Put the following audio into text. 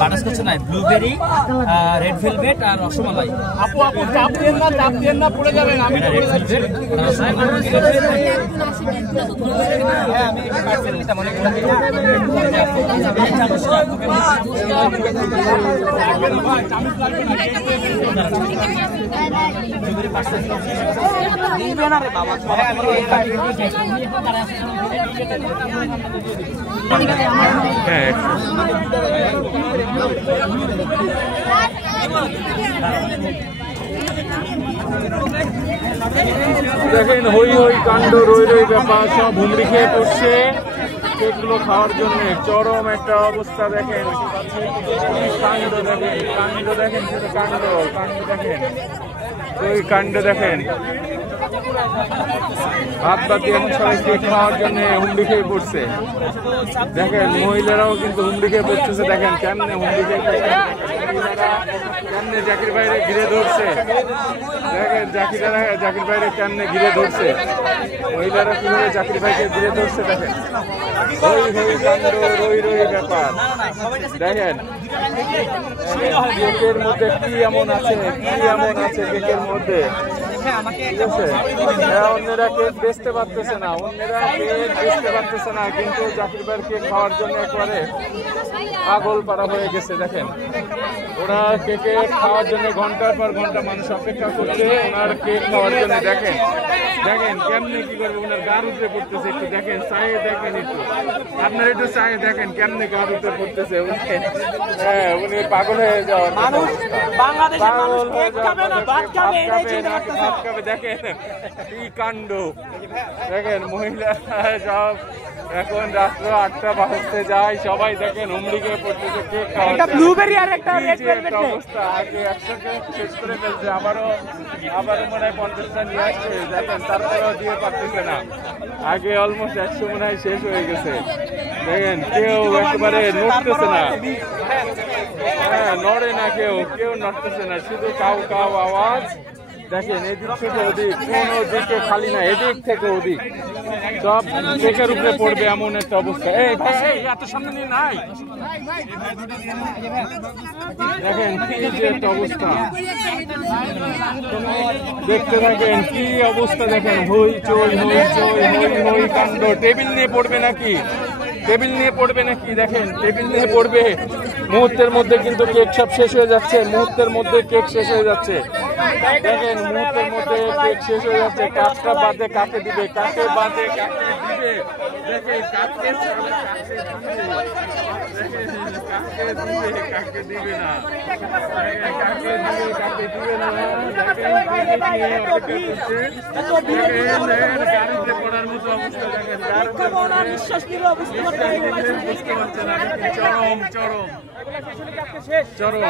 Butterscotch নাই, blueberry, red velvet আর রসমালাই। আপু আপু চাপ দেন না পড়ে যাবেন। আমি রেড ভেলভেট দেখেন হই হই কাণ্ড, রই রই ব্যাপার, সব হুমড়ি খেয়ে পড়ছে কেকগুলো খাওয়ার জন্য। চরম একটা অবস্থা। দেখেন কাণ্ড, দেখেন কাণ্ড, দেখেন শুধু কাণ্ড কাণ্ড, দেখেন ওই কাণ্ড, দেখেন হাত বাদ দিয়ে এখন সবাই কেক খাওয়ার জন্য হুমড়ি খেয়ে পড়ছে। দেখেন মহিলারাও কিন্তু হুমড়ি খেয়ে পড়তেছে। দেখেন কেমনে হুমড়ি খেয়ে পড়ছে, কেমনে জাকির ভাইরে ঘিরে ধরছে। দেখেন জাকির ভাইরে কেমনে ঘিরে ধরছে, মহিলারা কিভাবে জাকির ভাইকে ঘিরে ধরছে। দেখেন হই হই কাণ্ড, রই রই ব্যাপার। দেখেন কেকের মধ্যে কি এমন আছে, কি এমন আছে কেকের মধ্যে, ঠিক আছে? অন্যেরা কেক বেচতে পারতেছে না, কিন্তু জাকির ভাইয়ের কেক খাওয়ার জন্য একবারে পাগল পাড়া হয়ে গেছে। দেখেন ওরা কেকে খাওয়ার জন্য ঘন্টার পর ঘন্টা মানুষ অপেক্ষা করছে ওনার কেক খাওয়ার জন্য। দেখেন দেখেন কেমনি কি করবে, ওনার গা উঠে পড়তেছে। একটু দেখেন চায়ে, দেখেন একটু আপনার একটু চায়ে দেখেন কেমনি গা উঠে পড়তেছে। উনি পাগল হয়ে যাওয়ার মানুষ, পাগল হয়ে যাবে। দেখেন কি কাণ্ড, দেখেন মহিলা সব এখন রাত্র 8টা বাজতে যায়, সবাই দেখেন হুমড়ি খেয়ে পড়তেছে কেক খাওয়া। ব্লুবেরি আর একটা অবস্থা। আগে 100 কেক শেষ করে ফেলছে, আবারও মনে হয় 50টা নিয়ে আসছে। দেখেন তারপরেও দিয়ে পারতেছে না। আগে অলমোস্ট 100 মনে হয় শেষ হয়ে গেছে। দেখেন কেউ একেবারে নড়তেছে না, নড়ে না, কেউ নড়তেছে না, শুধু কাউ কাউ আওয়াজ। দেখেন এদিক থেকে ওদিক, কোনো দিকে খালি না, এদিক থেকে ওদিক সব কেকের উপরে পড়বে এমন একটা অবস্থা। এই ভাই এত সামনে নিয়ে নাই, দেখেন কি যে একটা অবস্থা। দেখতে থাকেন কি অবস্থা। দেখেন হই চই হই কাণ্ড। টেবিল নিয়ে পড়বে নাকি, টেবিল নিয়ে পড়বে নাকি? দেখেন টেবিল নিয়ে পড়বে। মুহূর্তের মধ্যে কিন্তু কেক সব শেষ হয়ে যাচ্ছে, মুহূর্তের মধ্যে কেক শেষ হয়ে যাচ্ছে। দেখেন মুহূর্তের মধ্যে কেক শেষ হয়ে যাচ্ছে। কাজটা বাদে কাকে দিবে, কাকে বাদে কাকে দিবে। দেখেন কাকে দিবে, কাকে দিবে না, কাকে দিবে কাকে দিবে না। দেখেন গাড়িতে পড়ার মতো অবস্থা। দেখেন বুঝতে পারছে না। চরম চরম চরম।